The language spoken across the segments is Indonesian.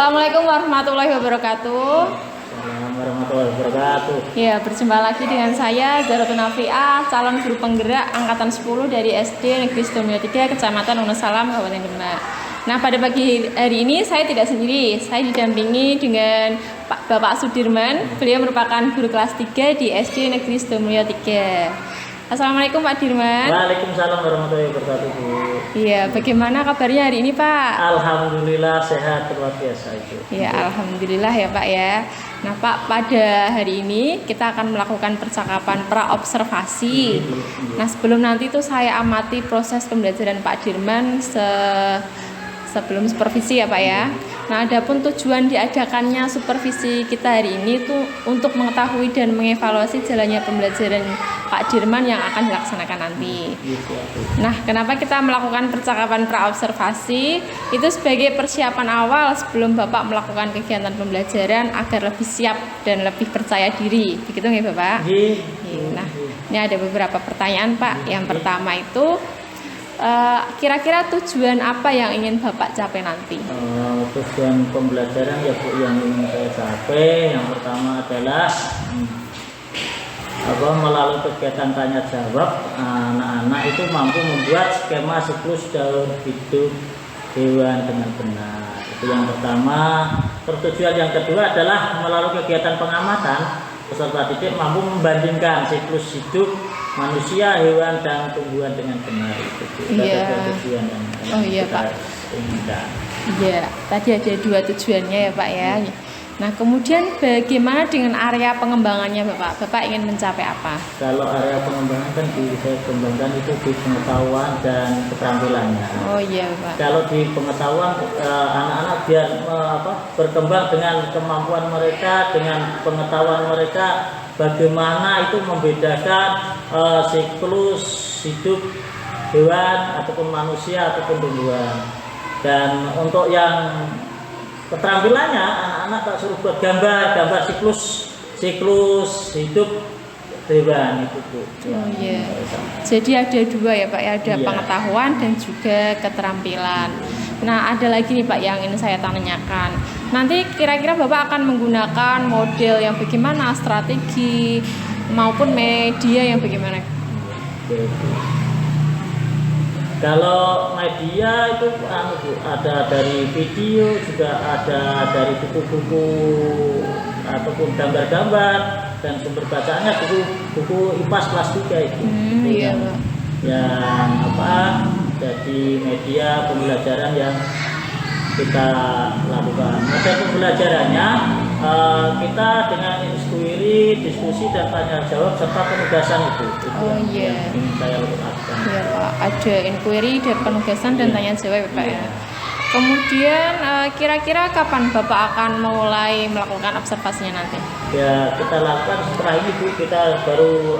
Assalamualaikum warahmatullahi wabarakatuh. Assalamualaikum warahmatullahi wabarakatuh. Ya, berjumpa lagi dengan saya Zaratun Afiah, calon guru penggerak angkatan 10 dari SD Negeri Sidomulyo 3, Kecamatan Wonosalam, Kabupaten Demak. Nah, pada pagi hari ini saya tidak sendiri, saya didampingi dengan Bapak Sudirman. Beliau merupakan guru kelas 3 di SD Negeri Sidomulyo 3. Assalamualaikum Pak Dirman. Waalaikumsalam warahmatullahi wabarakatuh, Bu. Iya, bagaimana kabarnya hari ini Pak? Alhamdulillah sehat luar biasa itu. Ya, alhamdulillah ya Pak ya. Nah Pak, pada hari ini kita akan melakukan percakapan pra-observasi. Nah sebelum nanti itu saya amati proses pembelajaran Pak Dirman sebelum supervisi ya Pak ya. Nah adapun tujuan diadakannya supervisi kita hari ini itu untuk mengetahui dan mengevaluasi jalannya pembelajaran Pak Dirman yang akan dilaksanakan nanti. Nah kenapa kita melakukan percakapan pra-observasi? Itu sebagai persiapan awal sebelum Bapak melakukan kegiatan pembelajaran agar lebih siap dan lebih percaya diri. Begitu nggak Bapak? Nah ini ada beberapa pertanyaan Pak. Yang pertama itu kira-kira tujuan apa yang ingin Bapak capai nanti? Tujuan pembelajaran ya Bu yang ingin saya capai yang pertama adalah melalui kegiatan tanya jawab anak-anak itu mampu membuat skema siklus daur hidup hewan dengan benar. Itu yang pertama. Tujuan yang kedua adalah melalui kegiatan pengamatan peserta didik mampu membandingkan siklus hidup manusia, hewan, dan tumbuhan dengan benar. Itu iya. Tujuan yang iya kita Pak. inginkan. Iya, tadi ada dua tujuannya ya Pak ya. Nah kemudian bagaimana dengan area pengembangannya Bapak? Bapak ingin mencapai apa? Kalau area pengembangan kan saya kembangkan itu di pengetahuan dan keterampilannya. Oh iya Pak. Kalau di pengetahuan anak-anak biar berkembang dengan kemampuan mereka, dengan pengetahuan mereka, bagaimana itu membedakan siklus hidup hewan ataupun manusia ataupun tumbuhan. Dan untuk yang keterampilannya anak-anak tak suruh buat gambar siklus hidup hewan itu Bu. Oh iya. Jadi ada dua ya Pak ya, ada pengetahuan dan juga keterampilan. Nah ada lagi nih Pak yang ingin saya tanyakan. Nanti kira-kira Bapak akan menggunakan model yang bagaimana, strategi maupun media yang bagaimana? Kalau media itu ada dari video, juga ada dari buku-buku ataupun gambar-gambar, dan sumber bacaannya buku IPAS kelas 3 itu. Iya, yang jadi media pembelajaran yang kita lakukan. Masa pembelajarannya kita dengan inquiry, diskusi dan tanya jawab serta penugasan itu. Yang ingin saya lakukan. Iya Pak, ada inquiry, ada penugasan dan tanya jawab Pak ya. Kemudian kira-kira kapan Bapak akan mulai melakukan observasinya nanti? Ya kita lakukan setelah ini Bu, kita baru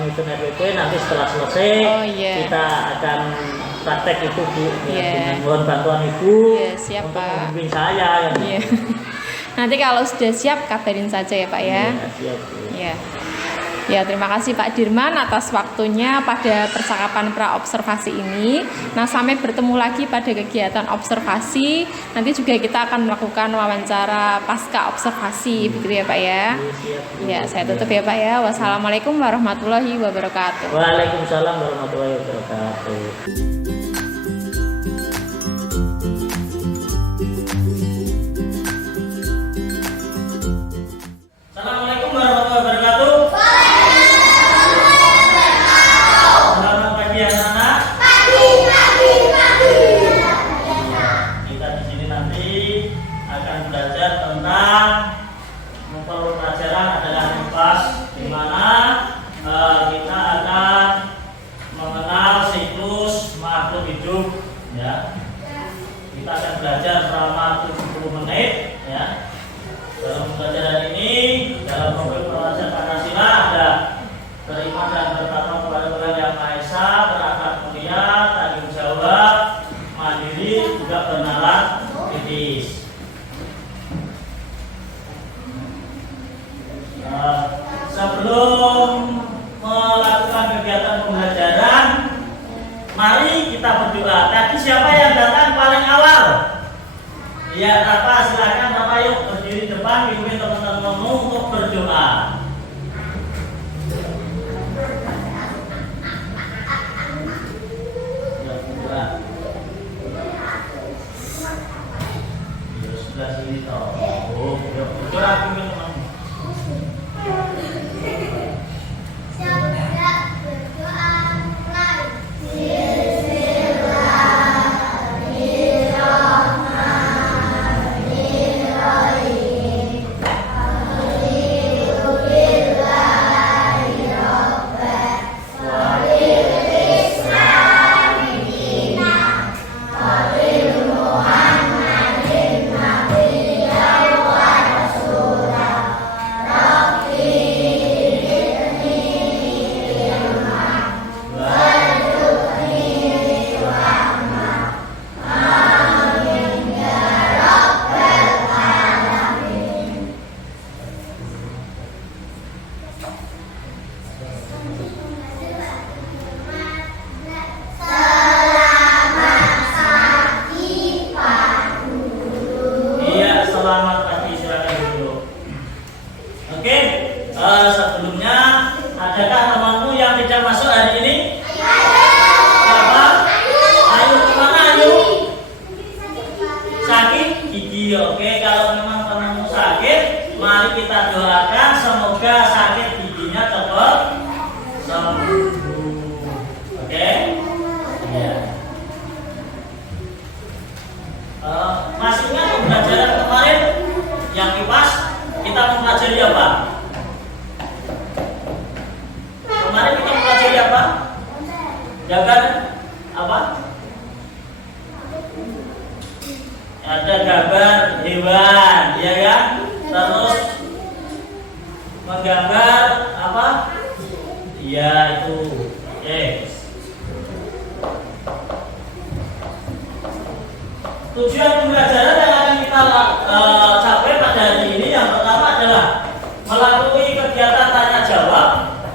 menyusun RPP, nanti setelah selesai kita akan praktek itu Bu, dengan mohon bantuan Ibu siap, untuk Pak. membimbing saya. Nanti kalau sudah siap kabarin saja ya Pak ya. Siap Bu. Ya, terima kasih Pak Dirman atas waktunya pada percakapan pra-observasi ini. Nah, sampai bertemu lagi pada kegiatan observasi. Nanti juga kita akan melakukan wawancara pasca observasi, begitu ya Pak ya. Ya, saya tutup ya Pak ya. Wassalamualaikum warahmatullahi wabarakatuh. Waalaikumsalam warahmatullahi wabarakatuh. Assalamualaikum warahmatullahi wabarakatuh. Selamat pagi anak-anak. Kita di sini nanti akan belajar tentang pelajaran adalah IPAS, di mana kita akan mengenal siklus makhluk hidup. Ya, kita akan belajar selama 70 menit. Ya. Dalam pembelajaran ini, dalam program pelajaran Pancasila ada beriman dan bertakwa kepada Tuhan Yang Maha Esa, berakhlak mulia, tanggung jawab, mandiri, juga bernalar kritis. Sebelum melakukan kegiatan pembelajaran, mari kita berdoa. Tadi siapa yang datang paling awal? Ya, Bapak silakan Bapak yuk berdiri depan pimpin teman-temanmu untuk berdoa. Ya, sudah. Ya, sudah sini toh. Oh, yuk berdoa pimpin temanmu. Sebelumnya, adakah temanmu yang tidak masuk hari ini? Siapa? Ayu, kemana Ayu? Sakit gigi. Oke, kalau memang temanmu sakit, mari kita doakan semoga sakit giginya cepat sembuh. Oke? Ya. Masih ingat pembelajaran kemarin yang IPAS kita mempelajari apa? Kemarin kita mempelajari apa? Gambar apa? Ada gambar hewan, ya kan? Terus menggambar apa? Iya itu. Tujuan pembelajaran yang akan kita capai pada hari ini yang pertama adalah melalui kegiatan tanya jawab.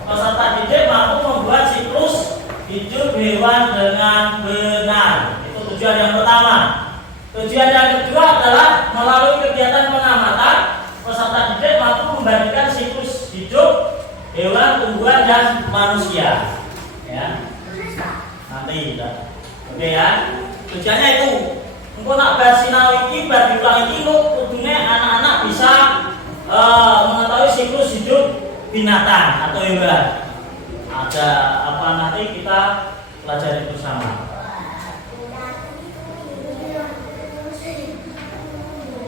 Peserta didik mampu membuat siklus hidup hewan dengan benar. Itu tujuan yang pertama. Tujuan yang kedua adalah melalui kegiatan pengamatan, peserta didik mampu membandingkan siklus hidup hewan, tumbuhan, dan manusia. Ya, nanti ya. Oke ya. Tujuannya itu. Engko nak bar sinau iki bar diulang iki kudune anak-anak bisa mengetahui siklus hidup binatang atau hewan. Ada apa nanti kita pelajari bersama.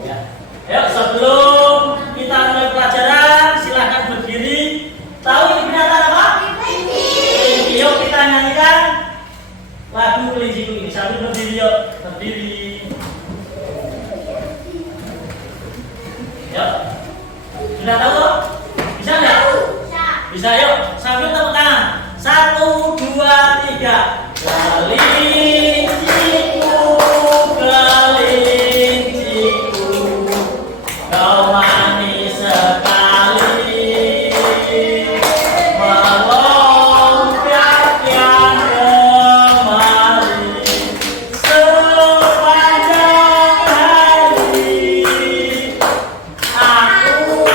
Ya. Ayo sebelum kita mulai pelajaran silakan berdiri. Tahu ini binatang apa? Kelinci. Yuk kita nyanyikan lagu Kelinciku ini sambil berdiri yuk. Berdiri. Yuk. Sudah tahu toh? Bisa enggak? Bisa yuk. Sambil tepuk tangan. 1, 2, 3. Kelinciku, kelinciku, kau manis sekali, melompat yang kemari sepanjang hari. Aku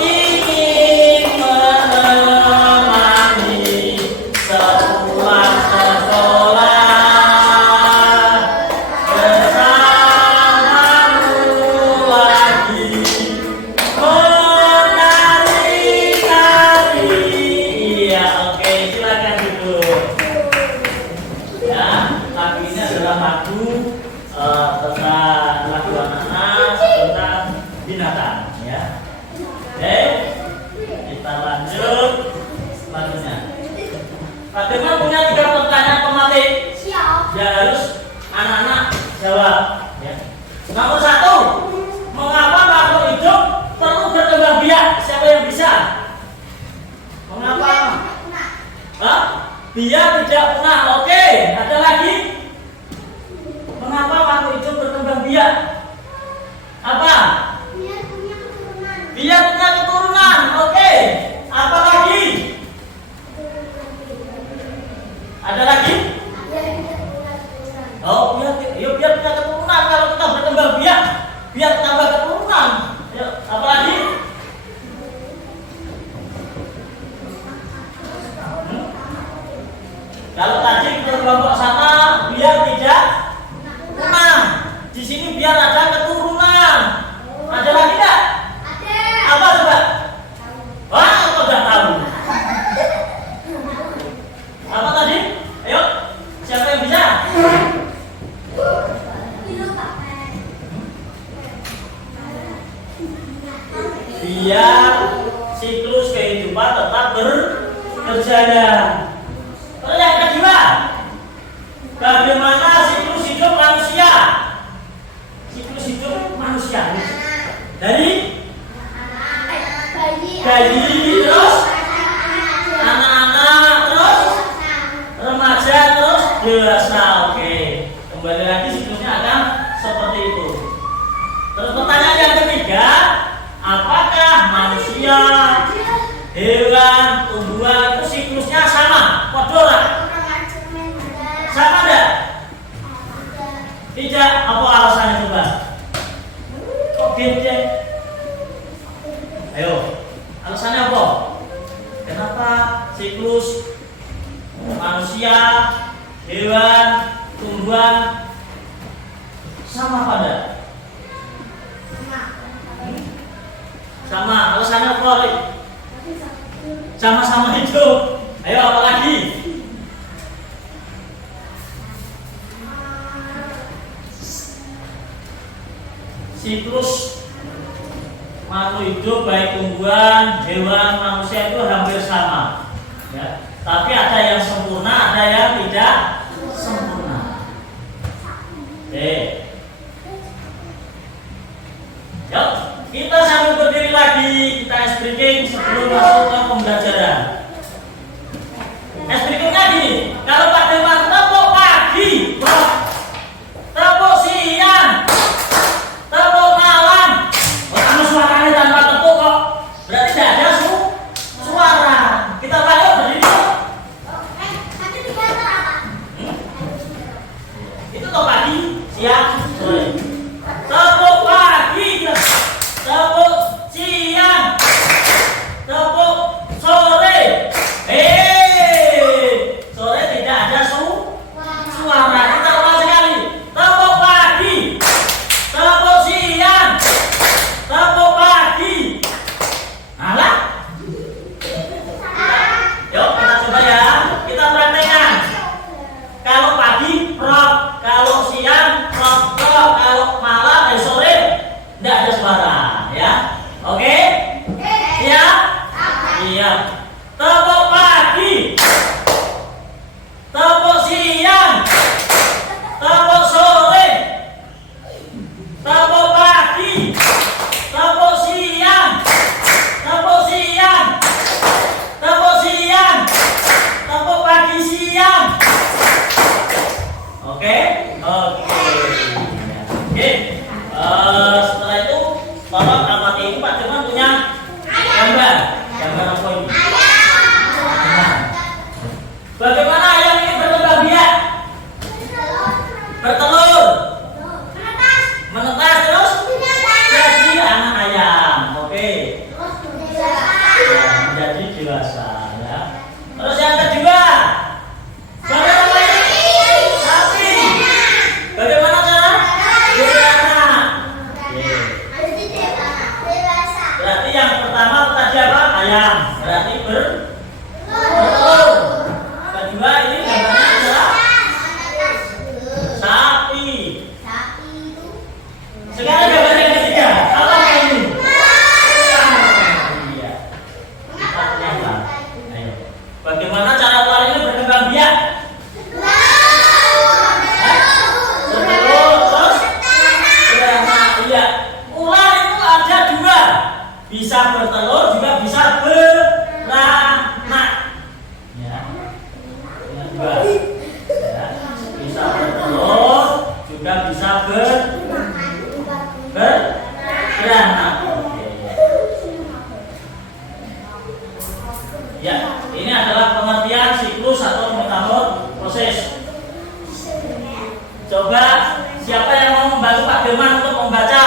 ingin menemani sepulang sekolah bersamamu lagi menari-nari. Iya, oke, silakan duduk. Ya, lagu ini adalah lagu tentang lagu anak-anak tentang binatang. Ya, oke, kita lanjut lagunya. Pak Firman punya 3 pertanyaan pematik yang harus anak-anak jawab. Ya. Nomor 1, mengapa makhluk hidup perlu berkembang biak? Siapa yang bisa? Mengapa? Hah? Biak tidak punah. Oke, ada lagi? Mengapa makhluk hidup berkembang biak? Apa? Biar punya keturunan. Oke. Apa lagi? Ada lagi? Oh, biar punya keturunan. Kalau kita berkembang biak, biar tambah keturunan. Ayo, apa lagi? Kalau tadi kita kelompok sana biar tidak punah. Di sini biar ada keturunan. Ada lagi nggak? Ada. Apa coba? Wah, kau udah tahu. Apa tadi? Ayo, siapa yang bisa? Biar siklus kehidupan tetap berjalan. Terus yang kedua, bagaimana siklus hidup manusia? Siklus hidup manusia dari bayi terus anak-anak terus remaja terus dewasa. Oke, kembali lagi siklusnya akan seperti itu. Terus pertanyaan yang ketiga, apakah manusia, hewan, tumbuhan itu siklusnya sama? Kodora? Sama enggak? Tidak. Apa alasannya coba? Kok beda? Ayo, alasannya apa? Kenapa siklus manusia, hewan, tumbuhan sama pada? Sama. Alasannya apa? Sama-sama hidup. Ayo, apa lagi? Siklus makhluk hidup baik tumbuhan, hewan, manusia itu hampir sama, ya. Tapi ada yang sempurna, ada yang tidak sempurna. Oke. Yuk, kita sambil berdiri lagi, kita ice breaking sebelum masuk ke pembelajaran. Ice breakingnya gini, kalau Pak Dewan tepuk pagi, tepuk siang, tepuk malam, kamu suaranya tanpa tepuk kok, berarti tidak ada suara. Kita balik berdiri. Itu toh pagi, siang, sore. Tepuk pagi, tepuk siang, tepuk sore. Sore tidak ada suara. Kita ulang sekali. Tepuk pagi, tepuk siang, tepuk pagi. Alah. Yuk kita coba ya. Kita praktekkan. Kalau pagi rock, kalau siang rock, kalau malam sore tidak ada suara, ya. Oke? Siap? Siap. Tepuk pagi, tepuk siang, tepuk sore, tepuk pagi, tepuk siang, tepuk siang, tepuk siang, tepuk pagi siang. Oke? Oke. Oke. Setelah itu tolong amati ini Pak Firman punya gambar. Gambar apa ini? Nah, bagaimana ayam ini berkembang biak? Bertelur, menetas terus jadi anak ayam. Oke. Ya, menjadi dewasa, ya. Terus yang kedua, bagaimana ini? Sapi. Bagaimana cara? Beranak. Oke. Berarti yang pertama tadi apa? Ayam. Berarti bertelur. Kedua ini gambarnya adalah sapi. Sekarang gambar yang ketiga. Apa ini? Iya. Kita lihat. Ayo. Bagaimana cara ular ini berkembang biak? Bertelur terus beranak. Iya. Ular itu ada dua. Bisa bertelur juga bisa beranak. Ya. Ini dua. Ya. Bisa bertelur juga bisa beranak. Oke. Ya, ini adalah pengertian siklus atau metamorfosis. Coba siapa yang mau membantu Pak Firman untuk membaca?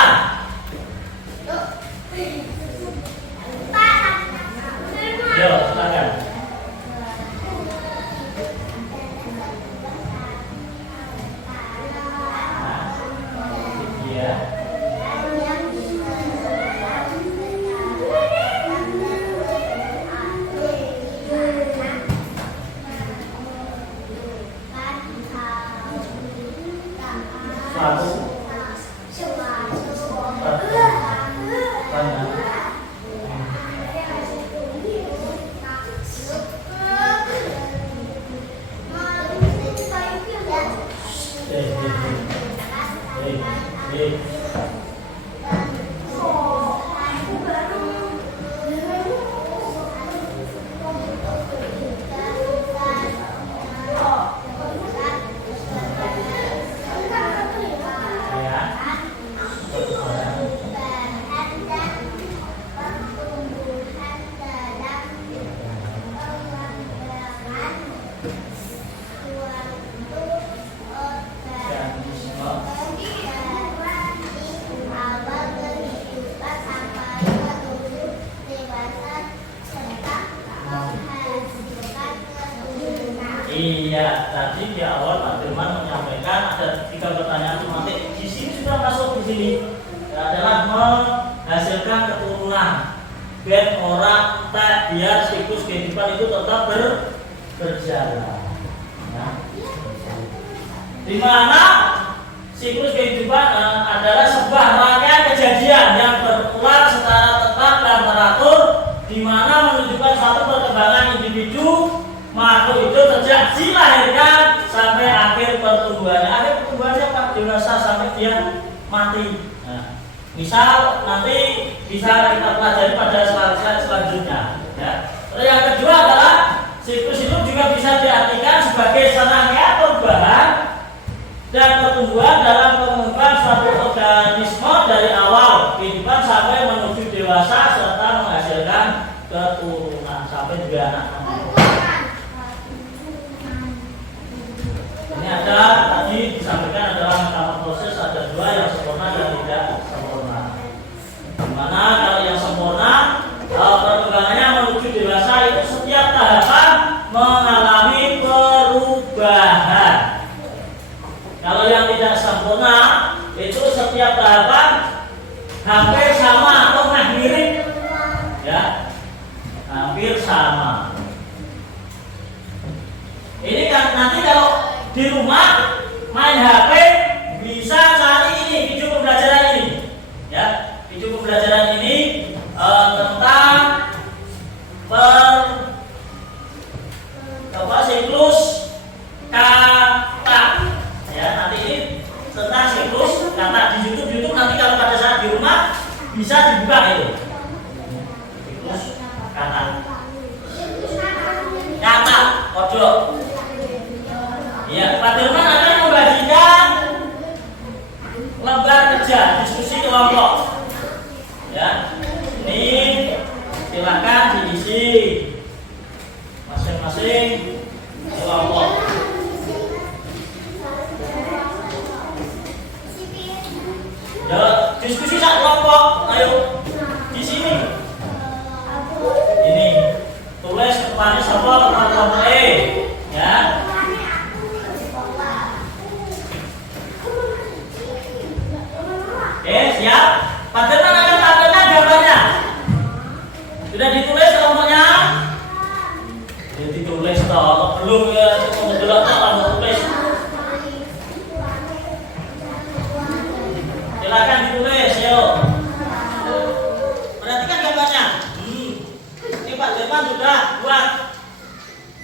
Iya, tadi di awal Pak Firman menyampaikan ada 3 pertanyaan tematik. Di sini sudah masuk di sini adalah menghasilkan keturunan. Biar orang tak biar siklus kehidupan itu tetap berjalan. Ya. Di mana siklus kehidupan adalah sebuah rangkaian kejadian yang berulang secara tetap dan teratur, di mana menunjukkan satu perkembangan individu makhluk itu sejak dilahirkan sampai akhir pertumbuhannya. Akhir pertumbuhannya Pak dewasa sampai dia mati. Nah, misal nanti bisa kita pelajari pada slide selanjutnya. Ya. Terus yang kedua adalah siklus itu juga bisa diartikan sebagai serangkaian perubahan dan pertumbuhan dalam pengembangan suatu organisme dari awal kehidupan sampai menuju dewasa serta menghasilkan keturunan sampai juga anak-anak. Ini ada tadi disampaikan adalah mahkamah proses ada 2 yang sempurna dan tidak sempurna. Dimana kalau yang sempurna perkembangannya menuju dewasa itu setiap tahapan mengalami perubahan. Kalau yang tidak sempurna itu setiap tahapan hampir sama atau mirip, ya, hampir sama. Ini kan nanti kalau di rumah main HP bisa cari ini video pembelajaran ini, ya, video pembelajaran ini tentang siklus kata, ya, nanti ini tentang siklus kata di YouTube nanti kalau pada saat di rumah bisa dibuka itu siklus kata kodok. Ya, Pak Firman akan membagikan lembar kerja diskusi kelompok. Ya, ini silakan diisi masing-masing kelompok. Ya, diskusi satu kelompok. Ayo di sini. Ini tulis kepada siapa kelompok E, ya. Siap? Pak Firman akan tampilkan gambarnya. Sudah ditulis kelompoknya? Sudah ditulis toh, belum ya, cukup belum toh tulis. Silakan ditulis, yuk. Perhatikan gambarnya. Ini Pak Firman sudah buat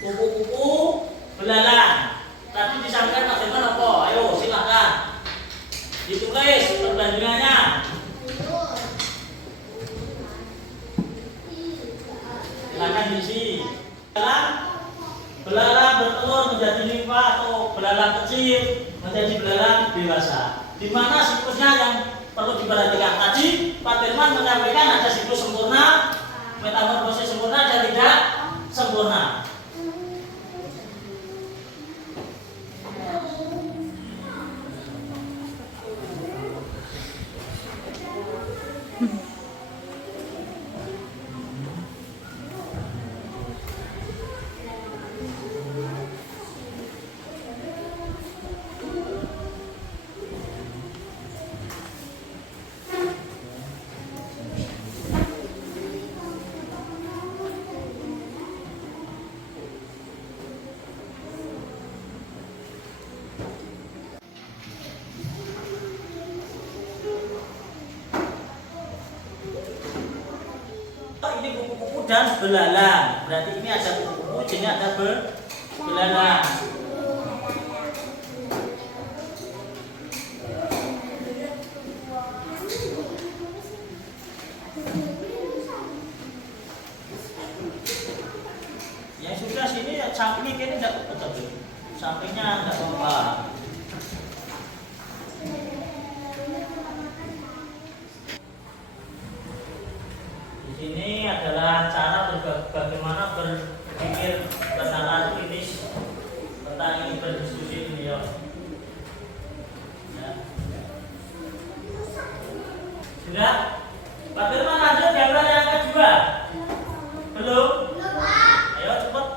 kupu-kupu belalang. Tadi disampaikan Pak Firman apa? Ayo silakan. Ditulis perbandingannya. Silakan diisi. Belalang bertelur menjadi nimfa atau belalang kecil menjadi belalang dewasa. Di mana siklusnya yang perlu diperhatikan? Tadi Pak Firman menyampaikan ada siklus sempurna, metamorfosis sempurna dan tidak sempurna. Ini kupu-kupu dan belalang. Berarti ini ada kupu-kupu, jadi ada belalang. Yang sudah sini sampingnya kayaknya tidak betul, sampingnya tidak apa-apa. Ini adalah cara bagaimana berpikir secara kritis tentang ini berdiskusi ini, ya. Sudah? Pak Firman lanjut gambar yang kedua. Belum? Ayo cepat.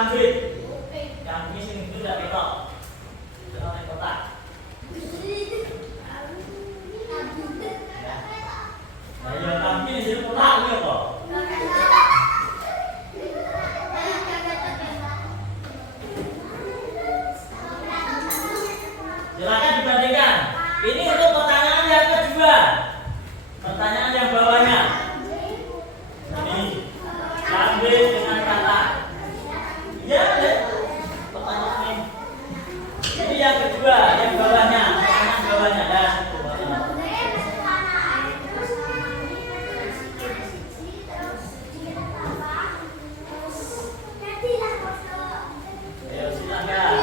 kambing. Kambing sing itu ndak ketok. Ketok ning kotak. Nah, ya kambing di kotak iki apa? Silakan dibandingkan. Ini untuk pertanyaan yang kedua. Pertanyaan yang bawahnya. Ini kambing dengan kata. Ya, pertanyaan ini. Ini yang kedua, yang bawahnya. Pertanyaan bawahnya. Ya, ayo silakan.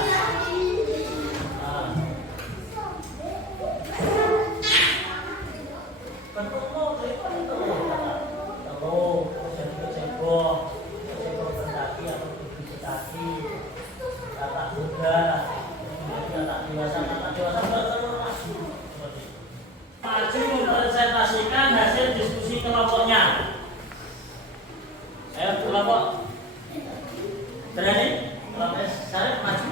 Maju mempresentasikan hasil diskusi kelompoknya. Ayo kelompok. Berani? Kelompok saya maju.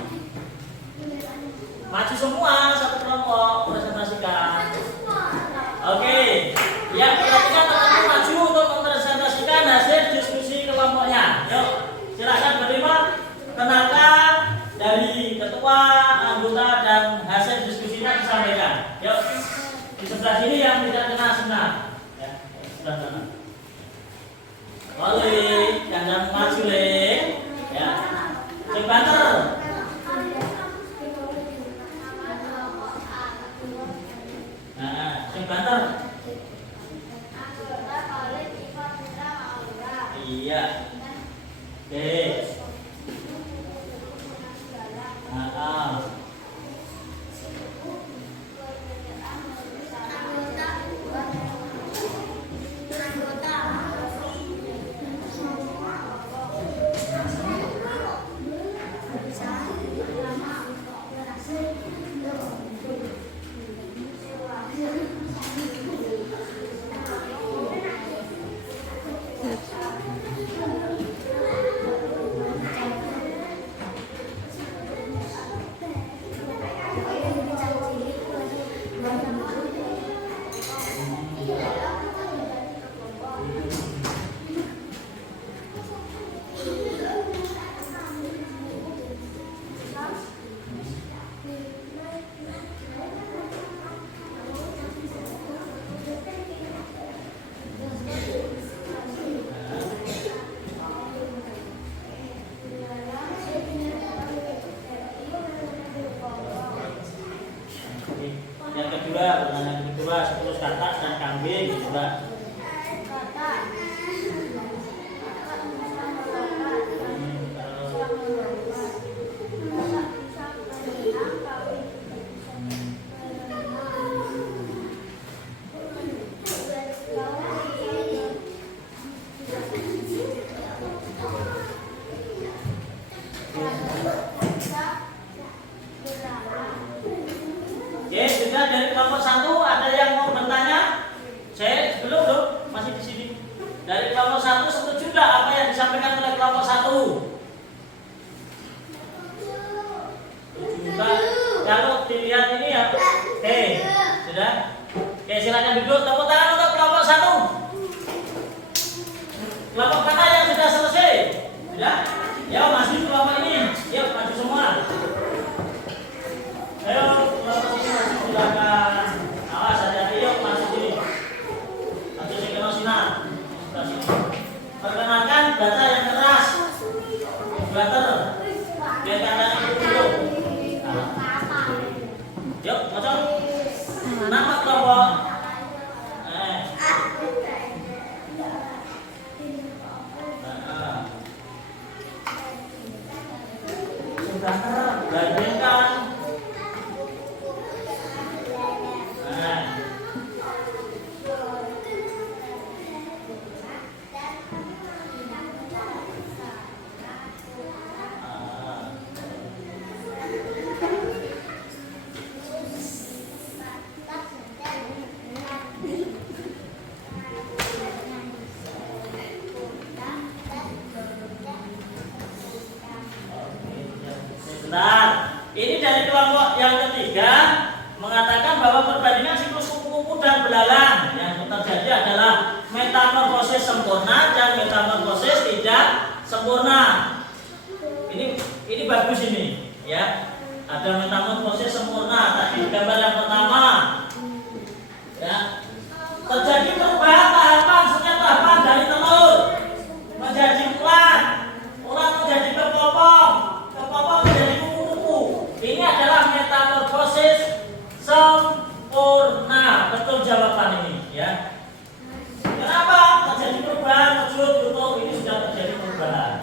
Maju semua satu kelompok presentasikan. Oke. Yang kelompoknya teman-teman maju untuk mempresentasikan hasil diskusi kelompoknya. Yuk, silakan berlima. Kenalkan dari ketua, anggota dan hasil diskusinya disampaikan. Yuk, di sebelah sini yang tidak kenal senang. Ya, sebelah sana. Boleh, jangan maju leh. Ya, cek banter. Nah, cek banter. Iya. Oke. Yang kedua, pertanyaan kedua, 10 kata dan kambing coba. Oke, juga dari kelompok 1 ada yang mau bertanya? Saya belum, masih di sini. Dari kelompok 1 setuju nggak apa yang disampaikan oleh kelompok 1? Setuju. Kalau dilihat ini ya, oke, sudah. Oke, silakan duduk. Tepuk tangan untuk kelompok 1. Kelompok kata yang sudah selesai, sudah. Ya, masih kelompok ini. Yuk, maju semua. Ayo, kelompok sini masih silakan. Awas, hati-hati, yuk masuk sini. Maju sini ke sinar. Perkenalkan baca yang keras. Blatter. Biar kandangnya duduk. Yuk, masuk. Nama kelompok. Bandingkan. Sebentar. Ini dari kelompok yang ketiga mengatakan bahwa perbandingan siklus kupu-kupu dan belalang yang terjadi adalah metamorfosis sempurna dan metamorfosis tidak sempurna. Ini bagus ini, ya. Ada metamorfosis sempurna tadi gambar yang pertama. Ya. Terjadi perubahan tahapan setiap tahapan dari telur menjadi ulat, ulat menjadi kepopong, kepopong menjadi kupu-kupu. Ini adalah metamorfosis sempurna. Betul jawaban ini, ya. Kenapa terjadi perubahan? Betul, ini sudah terjadi perubahan.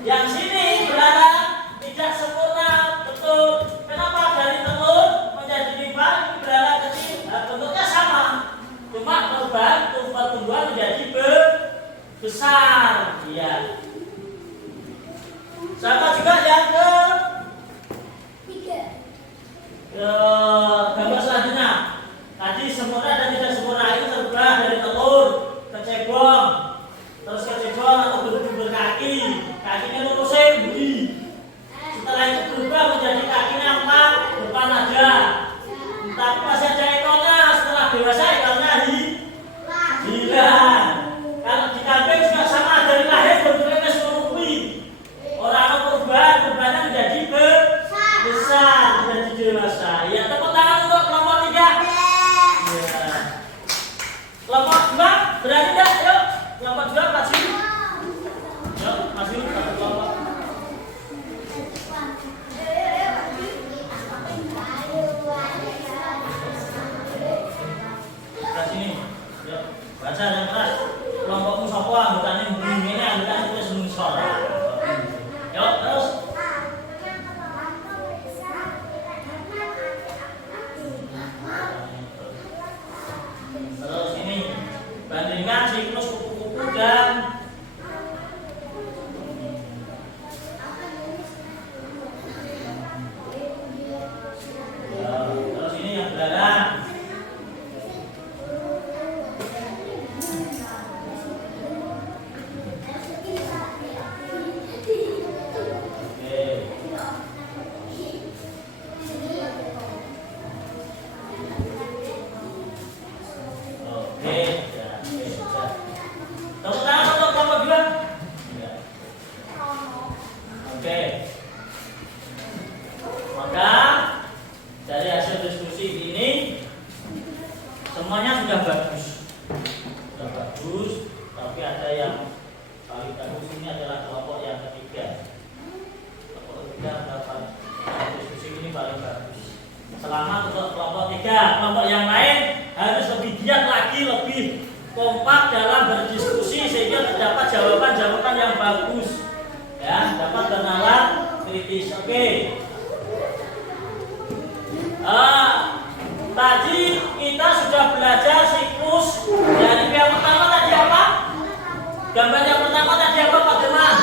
Yang sini belalang tidak sempurna, betul. Kenapa dari telur menjadi limpa? Ini belalang kecil, bentuknya sama, cuma perubahan pertumbuhan menjadi besar, ya. Sama juga yang gambar selanjutnya. Tadi sempurna dan tidak sempurna itu terubah dari telur ke cebong, terus ke cebong atau berkaki, kakinya lurusin budi. Setelah itu berubah menjadi kakinya 4, depan ada, tapi masih ada ekornya. Setelah dewasa ekornya hilang. Kalau di kambing juga sama, dari lahir bentuknya seperti perubahannya menjadi besar, menjadi dewasa. Ya, tepuk tangan untuk kelompok 3. Ya. Kelompok 2 berani enggak? Yuk, kelompok 2 maju. Yuk, maju satu kelompok. Ke sini. Yuk, baca yang keras. Kelompokmu sapa anggotane ngene anggotane wis munsor. Yuk, terus. Terus ini bandingkan siklus kupu-kupu dan terus ini yang belalang. Semuanya sudah bagus, tapi ada yang paling bagus ini adalah kelompok yang ketiga. Kelompok ketiga dapat diskusi ini paling bagus. Selamat untuk kelompok 3. Kelompok yang lain harus lebih giat lagi, lebih kompak dalam berdiskusi sehingga terdapat jawaban-jawaban yang bagus, ya, dapat bernalar kritis. Oke. Tadi kita sudah belajar siklus dari yang pertama tadi apa? Gambar yang pertama tadi apa Pak Firman?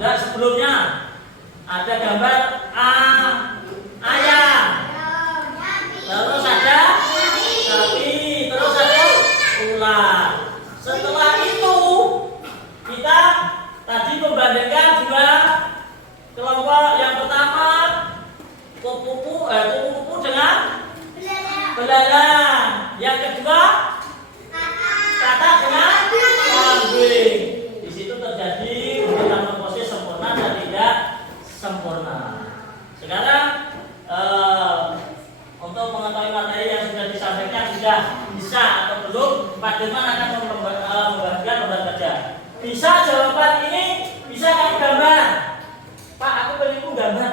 Dan sebelumnya ada gambar ayam, terus ada sapi, terus ada ular. Setelah itu kita tadi membandingkan dua kelompok. Yang pertama kupu-kupu dengan belalang. Yang kedua katak dengan kambing. Di situ terjadi metamorfosis sempurna dan tidak sempurna. Sekarang untuk mengetahui materi yang sudah disampaikan sudah bisa atau belum, Pak Dirman akan membagikan lembar kerja. Bisa jawaban ini, bisa kamu gambar. Pak, aku pengen gambar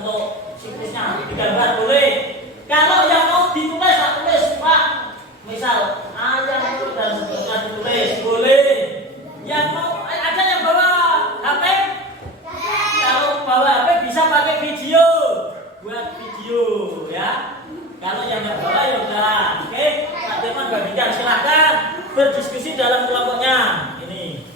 untuk siklusnya digambar boleh. Kalau yang mau ditulis, tak tulis Pak. Misal ayam itu dan seterusnya ditulis boleh. Yang mau ada yang bawa HP? Kalau bawa HP bisa pakai video, buat video ya. Kalau yang nggak bawa ya udah. Oke, Pak Dirman bagikan, silakan berdiskusi dalam kelompoknya. Ini.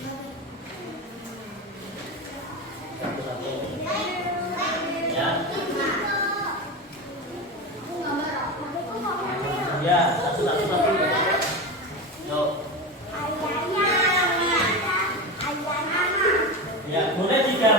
Ya, satu-satu. Yuk. Ya, boleh digambar.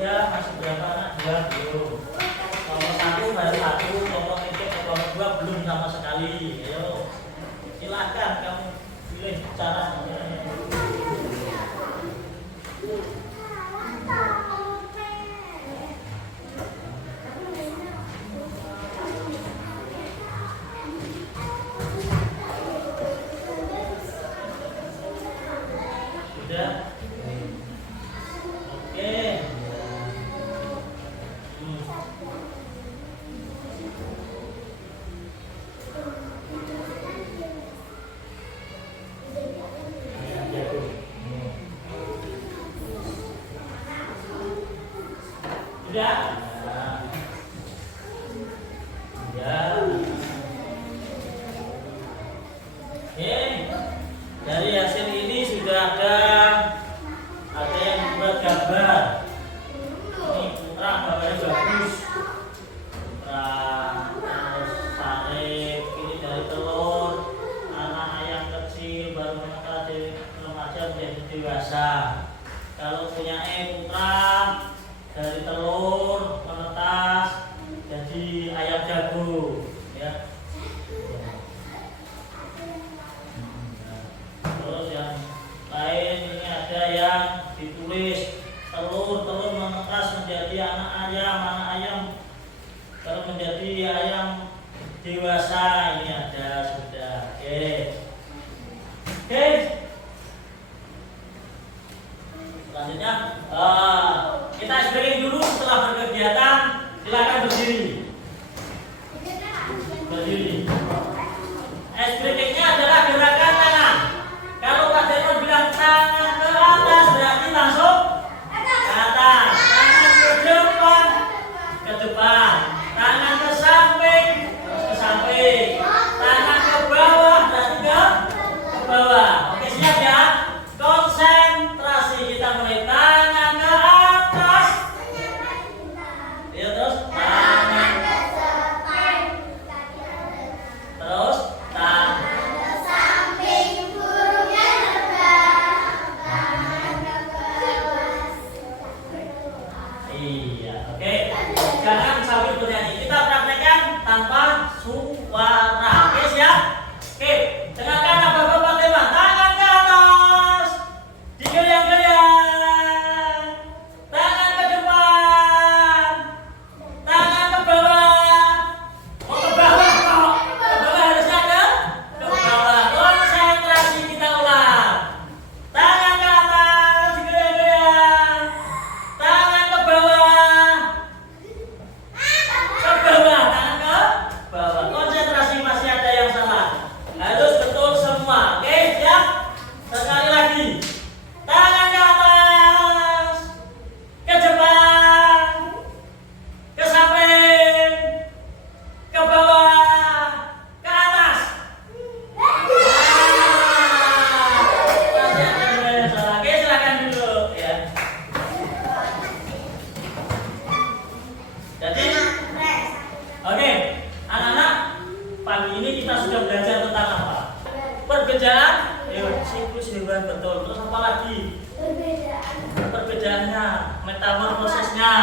Sudah, masih berapa anak? 2 belum. Nomor 1 baru 1, nomor 3, nomor 2 belum sama sekali. Ayo, silakan kamu pilih cara. Sudah? Oke. Sudah? Ya. Oke. Dari hasil ini sudah ada yang membuat gambar. Ini putra gambarnya bagus. Putra terus salib, ini dari telur, anak ayam kecil baru menetas dari remaja menjadi dewasa. Kalau punya putra dari telur menetas jadi ayam jago, ya. Terus yang lain ini ada yang ditulis telur menetas menjadi anak ayam kalau menjadi ayam dewasa, ini ada sudah. Oke. Selanjutnya kita break dulu. Setelah berkegiatan silakan berdiri. Breakingnya adalah gerakan tangan. Kalau Pak Deno bilang tangan ke atas berarti langsung ke atas. Tangan ke depan. Tangan ke samping terus ke samping. Tangan ke bawah berarti ke bawah. Oke, siap ya? Konsentrasi, kita mulai. Tangan ke atas. Ya, terus tangan terus tangan oke. Jangan sambil bernyanyi. Kita praktekkan tanpa suara. Oke, siap? Oke, dengarkan apa Bapak tema. Tangan ke atas, digoyang-goyang. Tangan ke depan, tangan ke bawah. Mau ke bawah kok? Ke bawah harusnya ke bawah. Konsentrasi, kita ulang. Tangan ke atas, digoyang-goyang. Tangan ke bawah, tangan ke bawah. Konsentrasi, masih ada yang salah. Harus betul semua. Oke, siap? Sekali lagi. Tangan ke atas, ke depan, ke samping, ke bawah, ke atas. Masih ada yang salah. Oke, silakan dulu ya. Jadi, oke, anak-anak, pagi ini kita sudah belajar tentang apa? Perbedaan siklus hewan, betul. Terus apa lagi? Perbedaannya, metamorfosisnya.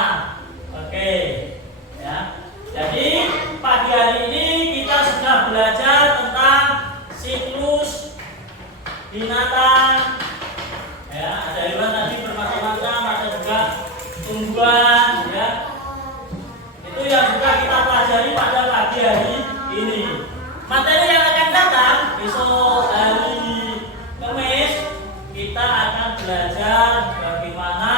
Oke, ya. Jadi pagi hari ini kita sudah belajar tentang siklus binatang. Ya, ada hewan tadi bermacam-macam, ada juga tumbuhan, ya. Itu yang sudah kita pelajari pada pagi hari ini. Materi yang akan datang besok hari Kamis, kita akan belajar bagaimana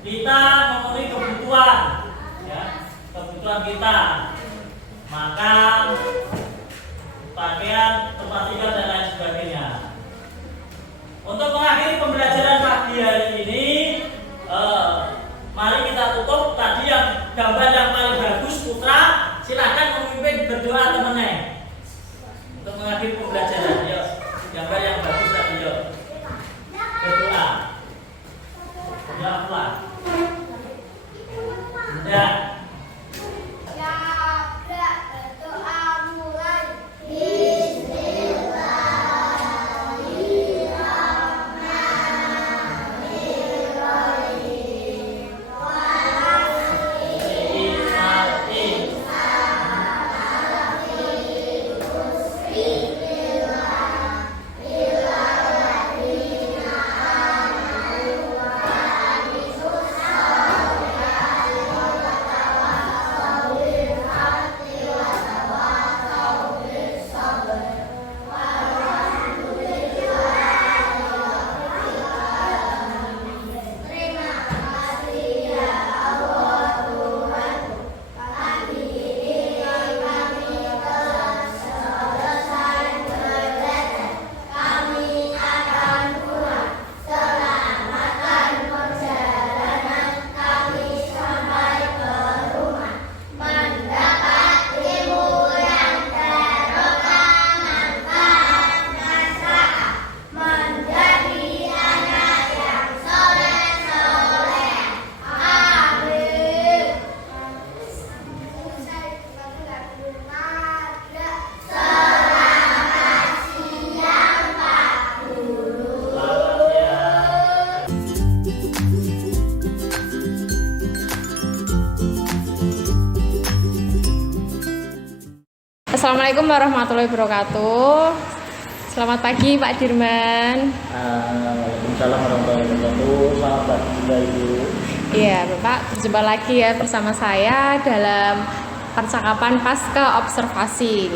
kita memenuhi kebutuhan, ya, kebutuhan kita, makan, pakaian, tempat tinggal dan lain sebagainya. Untuk mengakhiri pembelajaran pagi hari ini, mari kita tutup. Tadi yang gambar yang paling bagus, putra, silakan memimpin berdoa temennya untuk mengakhiri pembelajaran. Yuk, gambar yang bagus tadi, yuk berdoa. Ya Allah. Ya. Bismillahirrahmanirrahim. Assalamualaikum warahmatullahi wabarakatuh. Selamat pagi Pak Dirman. Waalaikumsalam warahmatullahi wabarakatuh. Selamat pagi juga Ibu. Iya Bapak, berjumpa lagi ya bersama saya dalam percakapan pasca observasi.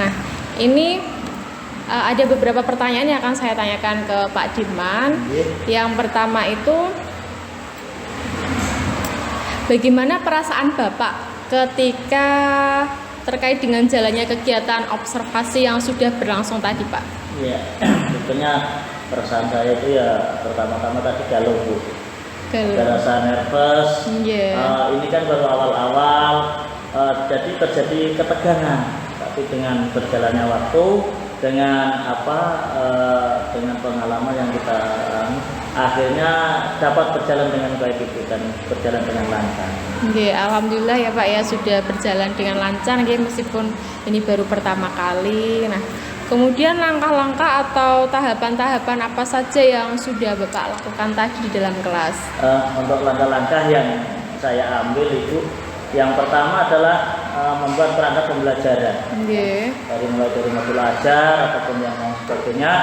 Nah, ini ada beberapa pertanyaan yang akan saya tanyakan ke Pak Dirman. Yang pertama itu, bagaimana perasaan Bapak ketika terkait dengan jalannya kegiatan observasi yang sudah berlangsung tadi, Pak? Iya, sebetulnya perasaan saya itu ya pertama-tama tadi galau, Bu. Ada rasa nervous. Ini kan baru awal-awal, jadi terjadi ketegangan. Tapi dengan berjalannya waktu, dengan dengan pengalaman yang kita akhirnya dapat berjalan dengan baik itu dan berjalan dengan lancar. Alhamdulillah ya Pak ya, sudah berjalan dengan lancar meskipun ini baru pertama kali. Nah, kemudian langkah-langkah atau tahapan-tahapan apa saja yang sudah Bapak lakukan tadi di dalam kelas? Untuk langkah-langkah yang saya ambil itu, yang pertama adalah membuat perangkat pembelajaran. Dari modul ajar ataupun yang lain sebagainya.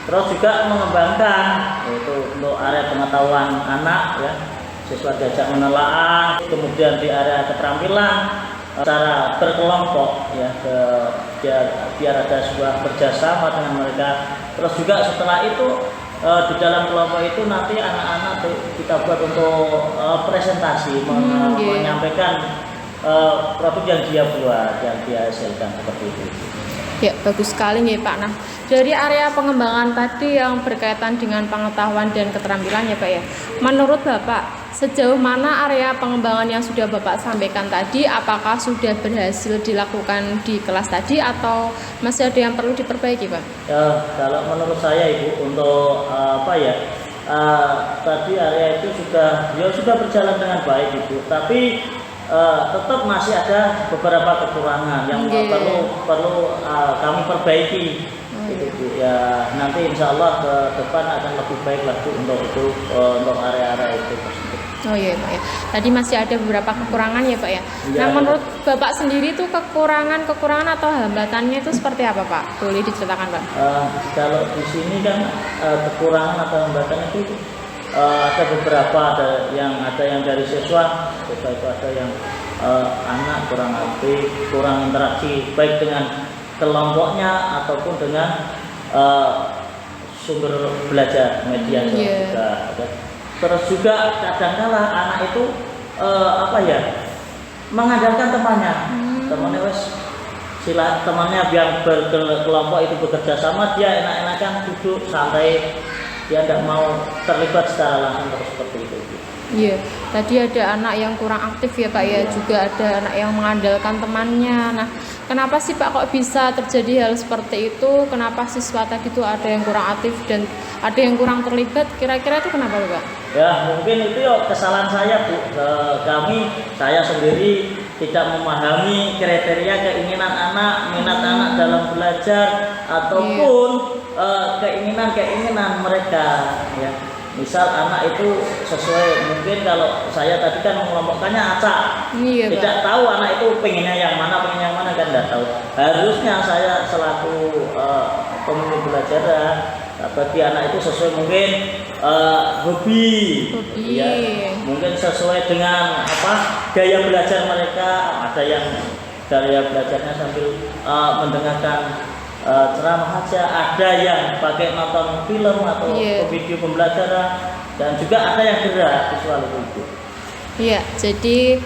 Terus juga mengembangkan yaitu untuk area pengetahuan anak ya, siswa diajak menelaah, kemudian di area keterampilan cara berkelompok ya, biar ada sebuah kerjasama dengan mereka. Terus juga setelah itu di dalam kelompok itu nanti anak-anak kita buat untuk presentasi menyampaikan produk yang dia buat, yang dia hasilkan seperti itu. Ya, bagus sekali nih Pak. Nah, dari area pengembangan tadi yang berkaitan dengan pengetahuan dan keterampilan ya Pak ya, menurut Bapak sejauh mana area pengembangan yang sudah Bapak sampaikan tadi, apakah sudah berhasil dilakukan di kelas tadi atau masih ada yang perlu diperbaiki Pak? Kalau menurut saya Ibu, untuk tadi area itu sudah berjalan dengan baik Ibu, tapi tetap masih ada beberapa kekurangan yang perlu kami perbaiki. Ya, nanti insya Allah ke depan akan lebih baik lagi untuk area-area itu tersebut. Oh iya Pak ya. Tadi masih ada beberapa kekurangan ya Pak ya. Nah, menurut Bapak sendiri itu kekurangan atau hambatannya itu seperti apa Pak? Boleh diceritakan Pak? Kalau di sini kan kekurangan atau hambatan itu ada beberapa, ada yang dari siswa itu ada yang anak kurang aktif, kurang interaksi baik dengan kelompoknya ataupun dengan sumber belajar media juga. Terus juga kadang-kala anak itu mengandalkan temannya, temannya yang berkelompok itu bekerja sama, dia enak-enakan duduk santai, dia tidak mau terlibat secara langsung terus seperti itu. Iya, tadi ada anak yang kurang aktif ya Pak ya, juga ada anak yang mengandalkan temannya. Nah, kenapa sih Pak kok bisa terjadi hal seperti itu? Kenapa siswa tadi itu ada yang kurang aktif dan ada yang kurang terlibat? Kira-kira itu kenapa Pak? Ya mungkin itu kesalahan saya Bu. Saya sendiri tidak memahami kriteria keinginan anak, minat anak dalam belajar ataupun keinginan mereka ya. Misal anak itu sesuai, mungkin kalau saya tadi kan mengelompokkannya acak, tidak tahu anak itu pengennya yang mana kan tidak tahu. Harusnya saya selaku pemimpin belajar bagi anak itu sesuai mungkin hobi. Ya, mungkin sesuai dengan gaya belajar mereka. Ada yang gaya belajarnya sambil mendengarkan ceramah aja, ada yang pakai nonton film atau video pembelajaran, dan juga ada yang gerak visual itu. Iya, jadi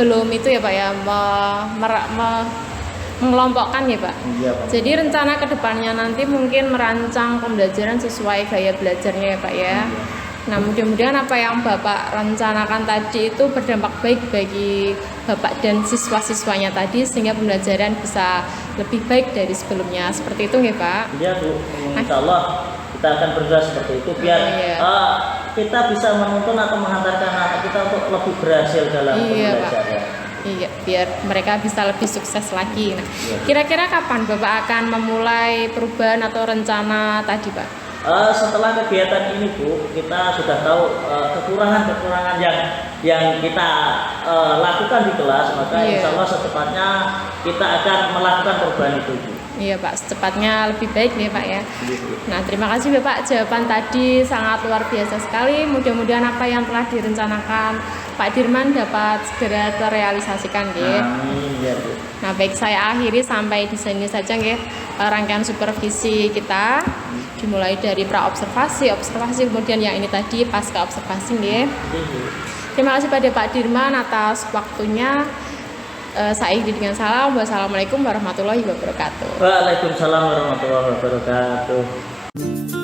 belum itu ya Pak ya, mengelompokkan ya Pak. Iya, Pak. Jadi rencana kedepannya nanti mungkin merancang pembelajaran sesuai gaya belajarnya ya Pak ya. Nah, mudah-mudahan apa yang Bapak rencanakan tadi itu berdampak baik bagi Bapak dan siswa-siswanya tadi, sehingga pembelajaran bisa lebih baik dari sebelumnya. Seperti itu ya Pak? Iya Bu, insya Allah kita akan berusaha seperti itu biar kita bisa menuntun atau menghantarkan anak kita untuk lebih berhasil dalam pembelajaran. Iya, biar mereka bisa lebih sukses lagi. Nah, kira-kira kapan Bapak akan memulai perubahan atau rencana tadi Pak? Setelah kegiatan ini Bu, kita sudah tahu kekurangan yang yang kita lakukan di kelas, maka Iya. insya Allah secepatnya kita akan melakukan perubahan itu. Bu. Iya Pak, secepatnya lebih baik nih Pak ya. Nah, terima kasih Bapak, jawaban tadi sangat luar biasa sekali. Mudah-mudahan apa yang telah direncanakan Pak Dirman dapat segera terrealisasikan nggih. Amin ya Bu. Nah, baik, saya akhiri sampai di sini saja nggih rangkaian supervisi kita. Dimulai dari pra-observasi, observasi, kemudian yang ini tadi pasca observasi nggih. Terima kasih pada Pak Dirman atas waktunya. Saya akhiri dengan salam. Wassalamualaikum warahmatullahi wabarakatuh. Waalaikumsalam warahmatullahi wabarakatuh.